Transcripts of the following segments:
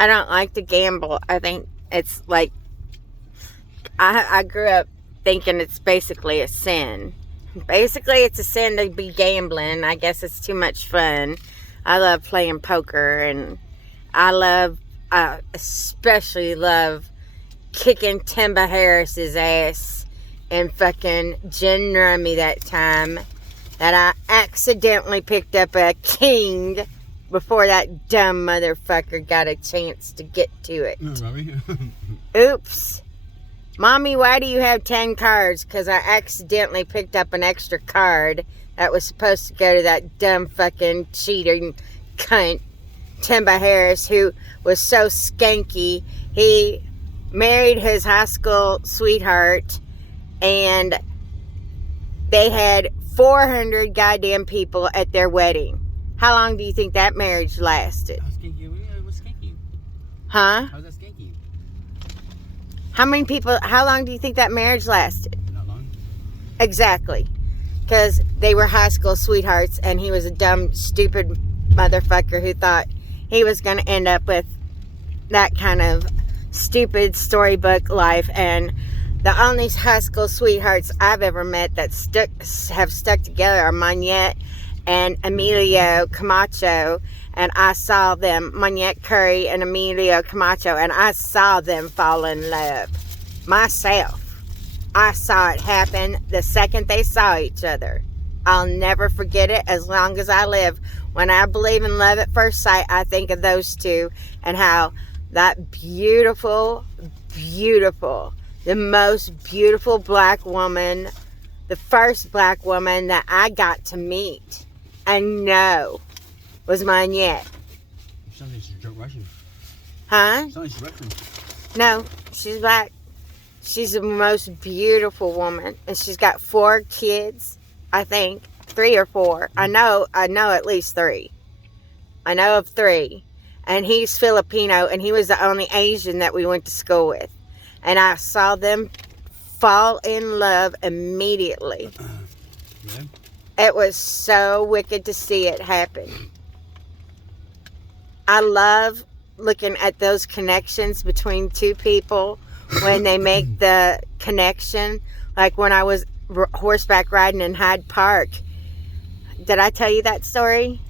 I don't like to gamble. I think it's like, I grew up thinking it's basically a sin. Basically, it's a sin to be gambling. I guess it's too much fun. I love playing poker, and I especially love kicking Timba Harris's ass and fucking gin rummy that time that I accidentally picked up a king before that dumb motherfucker got a chance to get to it. Oops. Mommy, why do you have 10 cards? Because I accidentally picked up an extra card that was supposed to go to that dumb fucking cheating cunt, Timba Harris, who was so skanky. He married his high school sweetheart, and they had 400 goddamn people at their wedding. How long do you think that marriage lasted? How skanky? It was skanky. Huh? How's that skanky? How long do you think that marriage lasted? Not long. Exactly. Because they were high school sweethearts, and he was a dumb, stupid motherfucker who thought he was going to end up with that kind of stupid storybook life. And the only high school sweethearts I've ever met that have stuck together are Monette and Emilio Camacho. And I saw them, Monette Curry and Emilio Camacho, and I saw them fall in love myself. I saw it happen the second they saw each other. I'll never forget it as long as I live. When I believe in love at first sight, I think of those two and how that beautiful, the most beautiful black woman, the first black woman that I got to meet and know was Monette. Sounds like she's Russian. Huh? Sounds like she's Russian. No, she's black. She's the most beautiful woman, and she's got 4 kids, I think, 3 or 4. I know at least 3. I know of 3, and he's Filipino, and he was the only Asian that we went to school with, and I saw them fall in love immediately. Yeah. It was so wicked to see it happen. I love looking at those connections between two people when they make the connection. Like when I was horseback riding in Hyde Park. Did I tell you that story?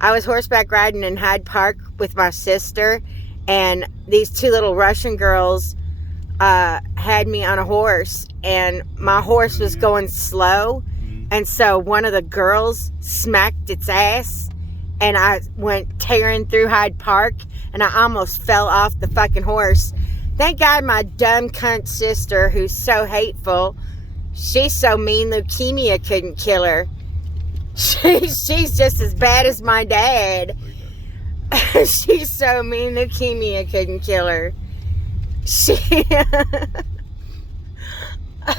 I was horseback riding in Hyde Park with my sister, and these 2 little Russian girls had me on a horse, and my horse was going slow, and so one of the girls smacked its ass, and I went tearing through Hyde Park, and I almost fell off the fucking horse. Thank God my dumb cunt sister, who's so hateful, she's so mean leukemia couldn't kill her. She's just as bad as my dad. She's so mean leukemia couldn't kill her.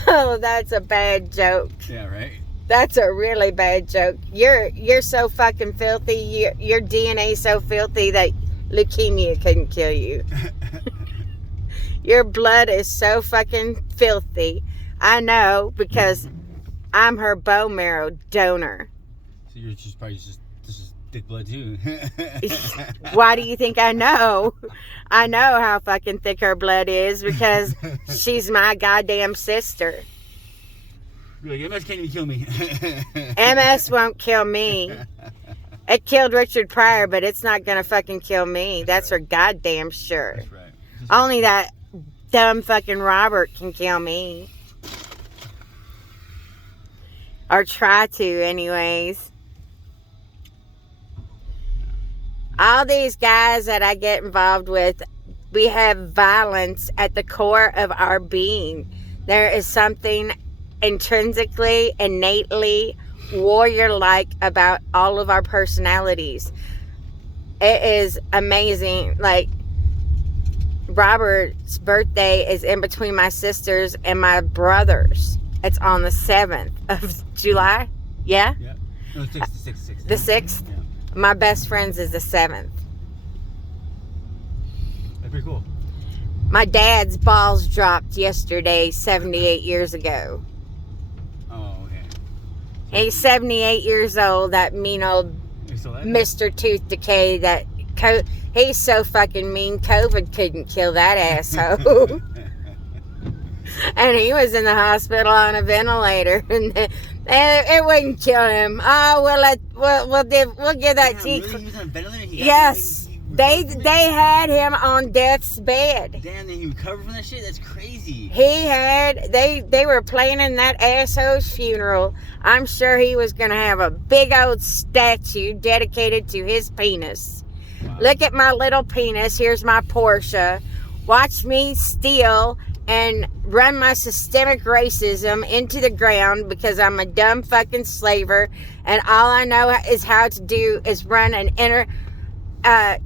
Oh, that's a bad joke. Yeah, right? That's a really bad joke. You're so fucking filthy. Your DNA so filthy that leukemia couldn't kill you. Your blood is so fucking filthy. I know because I'm her bone marrow donor. So you're just probably this is dick blood too. Why do you think I know? I know how fucking thick her blood is because she's my goddamn sister. You're like, MS can't even kill me. MS won't kill me. It killed Richard Pryor, but it's not gonna fucking kill me. That's for goddamn sure. That's right. Only that dumb fucking Robert can kill me. Or try to, anyways. All these guys that I get involved with, we have violence at the core of our being. There is something intrinsically, innately, warrior-like about all of our personalities. It is amazing. Like, Robert's birthday is in between my sister's and my brother's. It's on the 7th of July. Yeah? Yeah. No, 6th. The 6th? Yeah. My best friend's is the 7th. That's pretty cool. My dad's balls dropped yesterday, 78 years ago. Oh, okay. He's 78 years old, that mean old You still alive? Mr. Tooth Decay that He's so fucking mean. COVID couldn't kill that asshole. And he was in the hospital on a ventilator, and it wouldn't kill him. Oh, we'll give that to you. Really? He was on a ventilator? Yes, they had him on death's bed. Damn, then he recovered from that shit? That's crazy. They were planning that asshole's funeral. I'm sure he was gonna have a big old statue dedicated to his penis. Wow. Look at my little penis. Here's my Porsche. Watch me steal and run my systemic racism into the ground because I'm a dumb fucking slaver, and all I know is how to do is run an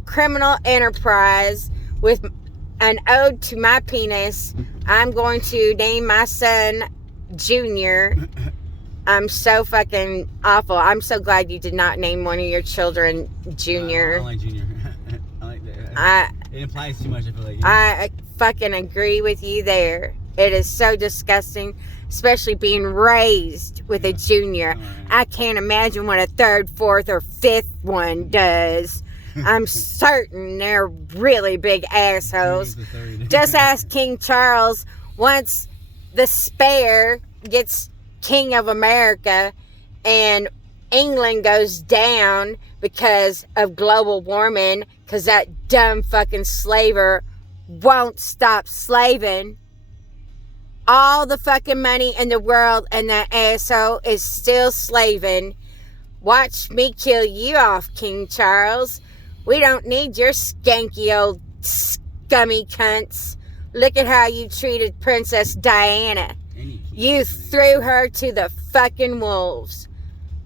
criminal enterprise with an ode to my penis. I'm going to name my son Junior. I'm so fucking awful. I'm so glad you did not name one of your children Junior. I like Junior. I like that. It implies too much, I feel like. I fucking agree with you there. It is so disgusting, especially being raised with a junior. Right. I can't imagine what a third, fourth, or fifth one does. I'm certain they're really big assholes. Just ask King Charles. Once the Spare gets King of America and England goes down because of global warming, because that dumb fucking slaver won't stop slaving. All the fucking money in the world, and that asshole is still slaving. Watch me kill you off, King Charles. We don't need your skanky old scummy cunts. Look at how you treated Princess Diana. You threw her to the fucking wolves.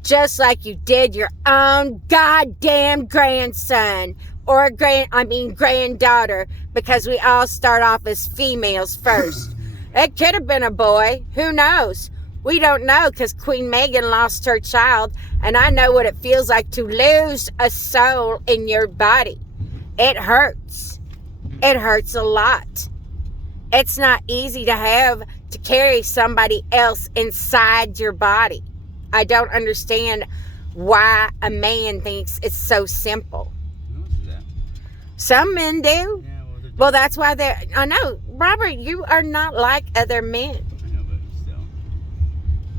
Just like you did your own goddamn grandson. Or granddaughter. Because we all start off as females first. It could have been a boy. Who knows? We don't know, because Queen Megan lost her child. And I know what it feels like to lose a soul in your body. It hurts. It hurts a lot. It's not easy to carry somebody else inside your body. I don't understand why a man thinks it's so simple. Some men do. Yeah, well, that's why I know, Robert, you are not like other men. I know, but still.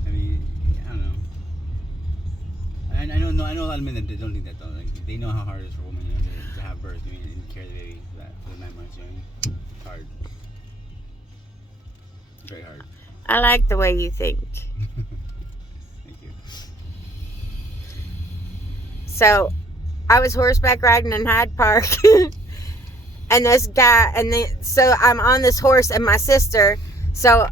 I mean, I don't know. I know a lot of men that don't think that, though. Like, they know how hard it is for women to have birth, and carry the baby for the 9 months. It's hard. Very hard. I like the way you think. Thank you. So, I was horseback riding in Hyde Park. And this guy, so I'm on this horse, and my sister, so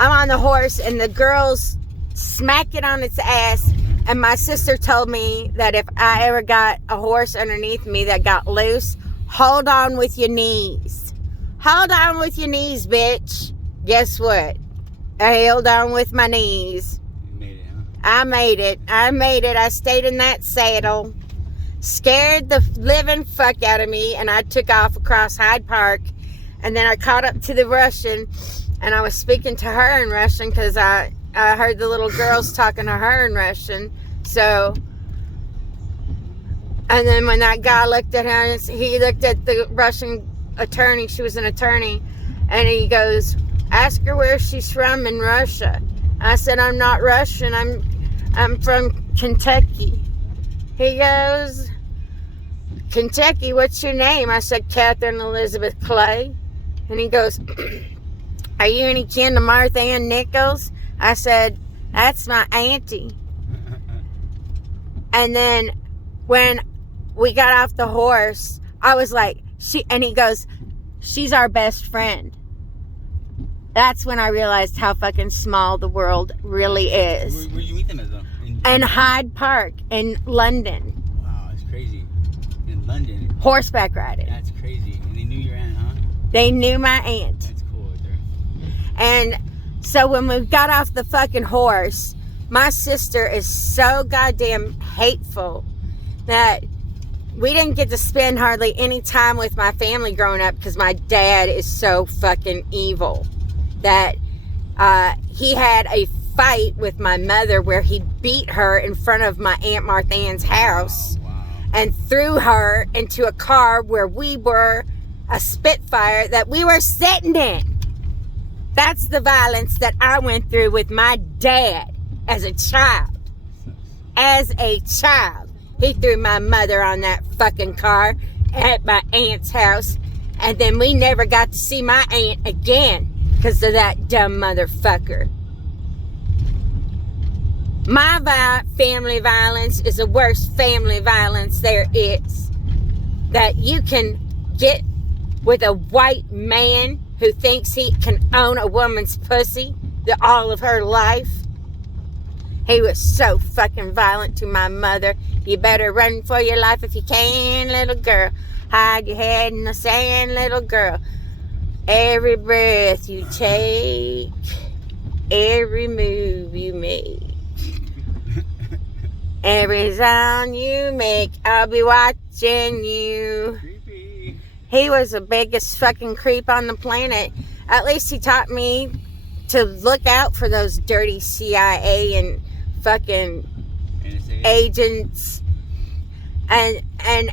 I'm on the horse, and the girls smack it on its ass. And my sister told me that if I ever got a horse underneath me that got loose, hold on with your knees. Hold on with your knees, bitch. Guess what? I held on with my knees. You made it, huh? I made it. I stayed in that saddle. Scared the living fuck out of me, and I took off across Hyde Park. And then I caught up to the Russian, and I was speaking to her in Russian because I heard the little girls talking to her in Russian. So, and then when that guy looked at her, he looked at the Russian attorney. She was an attorney, and he goes, "Ask her where she's from in Russia." I said, "I'm not Russian. I'm from Kentucky." He goes, "Kentucky, what's your name?" I said, "Catherine Elizabeth Clay." And he goes, "Are you any kin to Martha Ann Nichols?" I said, "That's my auntie." And then when we got off the horse, I was like, and he goes, "She's our best friend." That's when I realized how fucking small the world really is. Where did you meet them at, though? In Hyde Park, in London. Wow, that's crazy. In London. Horseback riding. That's crazy. And they knew your aunt, huh? They knew my aunt. That's cool right there. And so when we got off the fucking horse, my sister is so goddamn hateful that we didn't get to spend hardly any time with my family growing up because my dad is so fucking evil that he had a fight with my mother where he beat her in front of my Aunt Martha Ann's house. Wow. and threw her into a car where we were a Spitfire that we were sitting in. That's the violence that I went through with my dad as a child. As a child. He threw my mother on that fucking car at my aunt's house. And then we never got to see my aunt again because of that dumb motherfucker. My family violence is the worst family violence there is. That you can get with a white man who thinks he can own a woman's pussy all of her life. He was so fucking violent to my mother. You better run for your life if you can, little girl. Hide your head in the sand, little girl. Every breath you take, every move you make, every sound you make, I'll be watching you. Creepy. He was the biggest fucking creep on the planet. At least he taught me to look out for those dirty CIA and fucking NSA. agents. And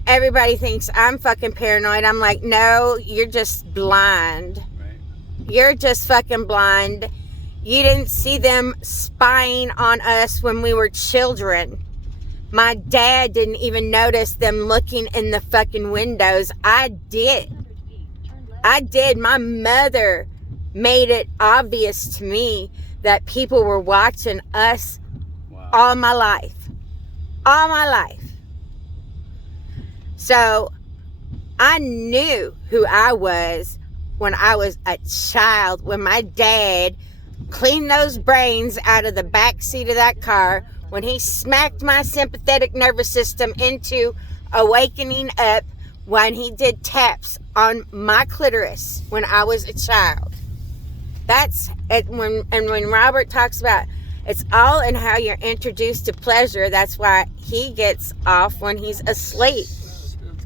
everybody thinks I'm fucking paranoid. I'm like, no, you're just blind. Right. You're just fucking blind. You didn't see them spying on us when we were children. My dad didn't even notice them looking in the fucking windows. I did. My mother made it obvious to me that people were watching us. Wow. All my life. So I knew who I was when I was a child, when my dad cleaned those brains out of the back seat of that car, when he smacked my sympathetic nervous system into awakening up, when he did taps on my clitoris when I was a child. That's it. When Robert talks about it's all in how you're introduced to pleasure, that's why he gets off when he's asleep.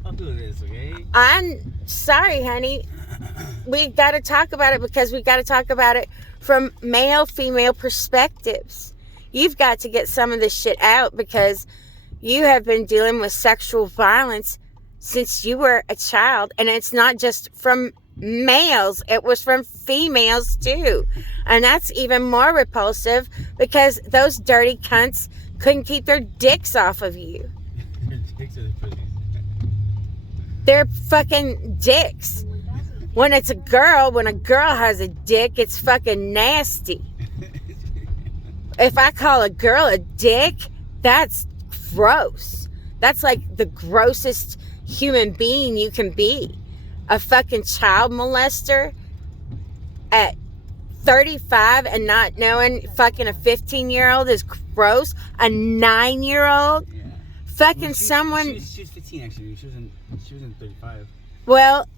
I'll do this, okay? I'm sorry, honey. We got to talk about it because we got to talk about it from male, female perspectives. You've got to get some of this shit out because you have been dealing with sexual violence since you were a child. And it's not just from males, it was from females too. And that's even more repulsive because those dirty cunts couldn't keep their dicks off of you. They're fucking dicks. When it's a girl, when a girl has a dick, it's fucking nasty. If I call a girl a dick, that's gross. That's like the grossest human being you can be. A fucking child molester at 35 and not knowing fucking a 15-year-old is gross. A 9-year-old? Yeah. Fucking Well, someone... She was 15 actually. She wasn't 35. Well,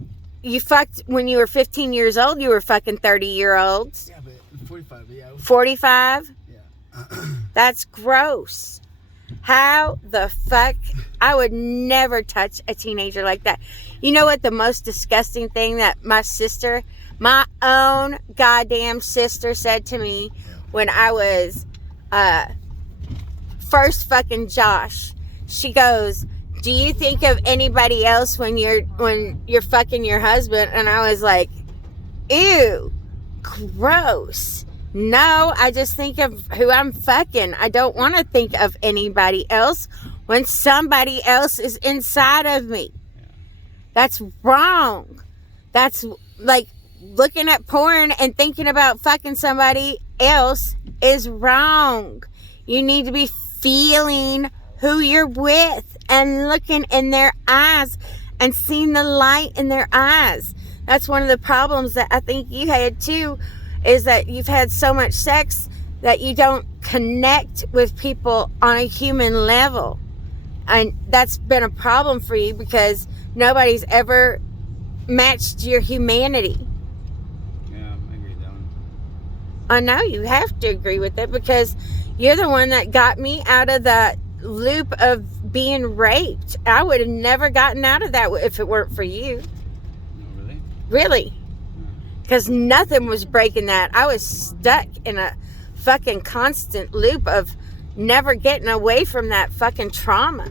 you fucked when you were 15 years old. You were fucking 30-year-olds. Yeah, but 45. But yeah. 45? Yeah. That's gross. How the fuck? I would never touch a teenager like that. You know what the most disgusting thing that my own goddamn sister said to me when I was first fucking Josh? She goes, do you think of anybody else when you're fucking your husband? And I was like, ew, gross. No, I just think of who I'm fucking. I don't want to think of anybody else when somebody else is inside of me. That's wrong. That's like looking at porn and thinking about fucking somebody else is wrong. You need to be feeling who you're with and looking in their eyes and seeing the light in their eyes. That's one of the problems that I think you had too, is that you've had so much sex that you don't connect with people on a human level. And that's been a problem for you because nobody's ever matched your humanity. Yeah, I agree with that one. I know you have to agree with it because you're the one that got me out of the loop of being raped. I would have never gotten out of that if it weren't for you. No, really? Really. Because nothing was breaking that. I was stuck in a fucking constant loop of never getting away from that fucking trauma.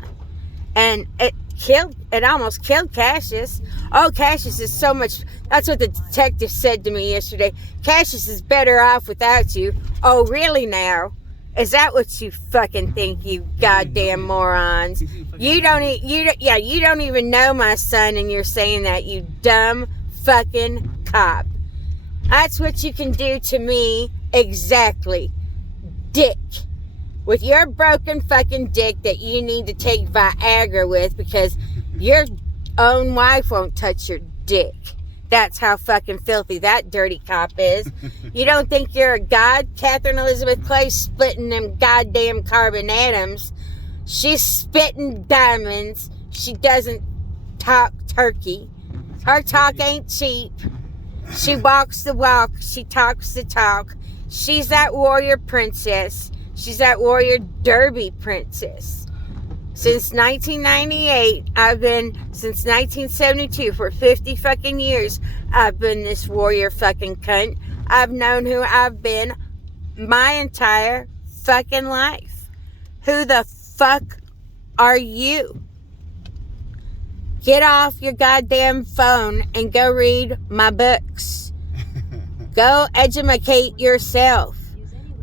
And it almost killed Cassius. Oh, Cassius is so much, that's what the detective said to me yesterday. Cassius is better off without you. Oh, really now? Is that what you fucking think, you goddamn morons? You don't even know my son, and you're saying that, you dumb fucking cop. That's what you can do to me, exactly, dick. With your broken fucking dick that you need to take Viagra with because your own wife won't touch your dick. That's how fucking filthy that dirty cop is. You don't think you're a god? Catherine Elizabeth Clay splitting them goddamn carbon atoms. She's spitting diamonds. She doesn't talk turkey. Her talk ain't cheap. She walks the walk. She talks the talk. She's that warrior princess. She's that warrior derby princess. Since 1998, since 1972, for 50 fucking years, I've been this warrior fucking cunt. I've known who I've been my entire fucking life. Who the fuck are you? Get off your goddamn phone and go read my books. Go educate yourself.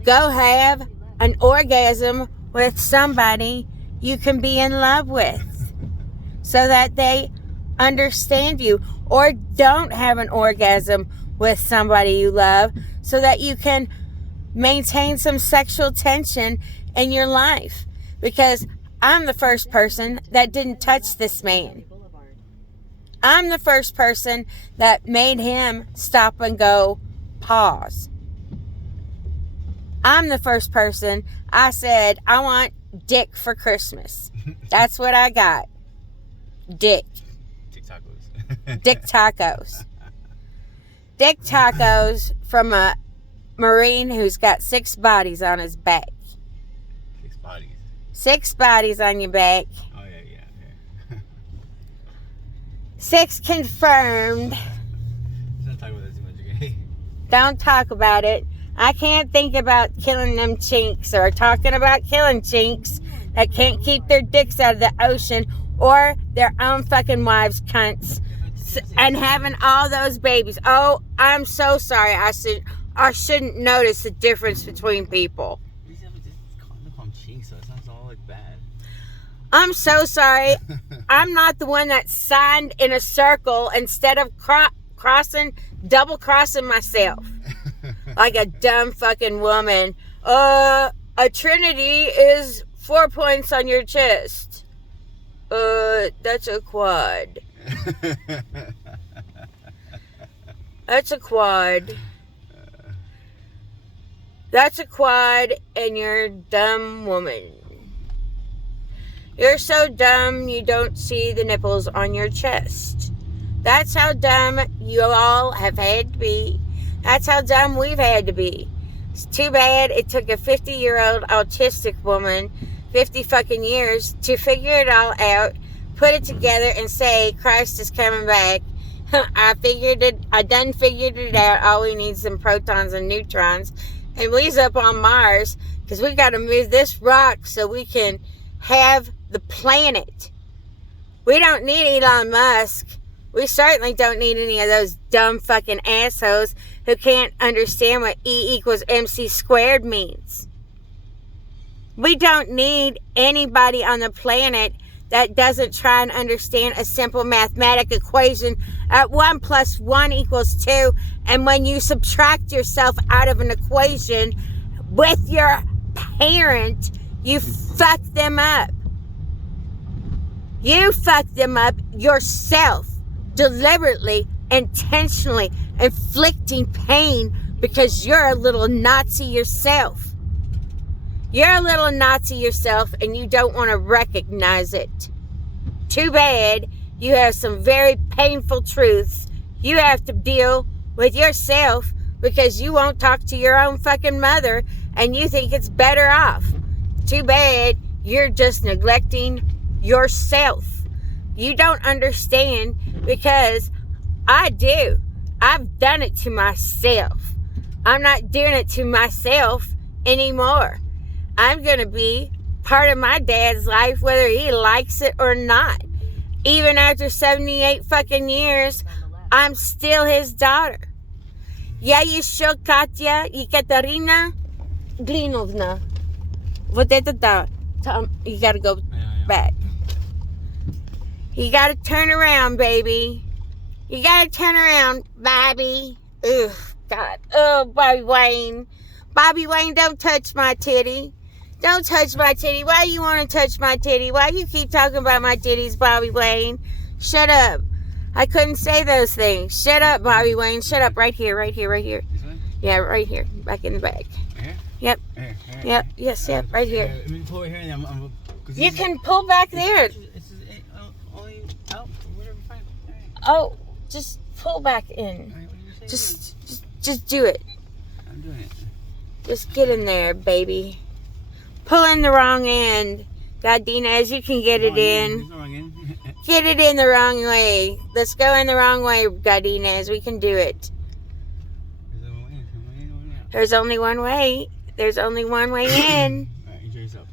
Go have an orgasm with somebody you can be in love with so that they understand you, or don't have an orgasm with somebody you love so that you can maintain some sexual tension in your life, because I'm the first person that didn't touch this man. I'm the first person that made him stop and go, pause. I'm the first person I said, I want dick for Christmas. That's what I got. Dick. Dick tacos. Dick tacos. Dick tacos from a Marine who's got 6 bodies on his back. 6 bodies. 6 bodies on your back. Oh, yeah. 6 confirmed. Let's not talk about that too much, okay? Don't talk about it. I can't think about killing them chinks or talking about killing chinks that can't keep their dicks out of the ocean or their own fucking wives' cunts and having all those babies. Oh, I'm so sorry. I shouldn't notice the difference between people. Just call them chinks, so it sounds all like bad. I'm so sorry. I'm not the one that signed in a circle instead of double crossing myself. Like a dumb fucking woman. A trinity is 4 points on your chest. That's a quad. That's a quad. That's a quad, and you're a dumb woman. You're so dumb you don't see the nipples on your chest. That's how dumb you all have had to be. That's how dumb we've had to be. It's too bad it took a 50-year-old autistic woman 50 fucking years to figure it all out, put it together, and say, Christ is coming back. I done figured it out. All we need is some protons and neutrons. And we's up on Mars because we got to move this rock so we can have the planet. We don't need Elon Musk. We certainly don't need any of those dumb fucking assholes who can't understand what E equals MC squared means. We don't need anybody on the planet that doesn't try and understand a simple mathematic equation at 1 + 1 = 2. And when you subtract yourself out of an equation with your parent, you fuck them up. You fuck them up yourself. Deliberately, intentionally inflicting pain because you're a little Nazi yourself. You're a little Nazi yourself and you don't want to recognize it. Too bad. You have some very painful truths you have to deal with yourself because you won't talk to your own fucking mother and you think it's better off. Too bad. You're just neglecting yourself. You don't understand because I do. I've done it to myself. I'm not doing it to myself anymore. I'm going to be part of my dad's life, whether he likes it or not. Even after 78 fucking years, I'm still his daughter. Я еще Катя Екатерина Glinovna. Вот это да. Tom, you gotta go back. You gotta turn around, baby. You gotta turn around, Bobby. Ugh, God. Oh, Bobby Wayne. Bobby Wayne, don't touch my titty. Don't touch my titty. Why you want to touch my titty? Why you keep talking about my titties, Bobby Wayne? Shut up. I couldn't say those things. Shut up, Bobby Wayne. Shut up. Right here, right here, right here. This one? Yeah, right here. Back in the back. Right here? Yep. Here, Yep. Yes, yep. Right here. Let me pull it here and I'm You can pull back there. It's only out. Whatever, fine. All right. Oh, just pull back in. All right, what do you say? Just do it. I'm doing it. Just get in there, baby. Pull in the wrong end. Godinez, you can get it in. There's no wrong end. Get it in the wrong way. Let's go in the wrong way, Godinez. We can do it. There's only one way. There's only one way in. All right, enjoy yourself.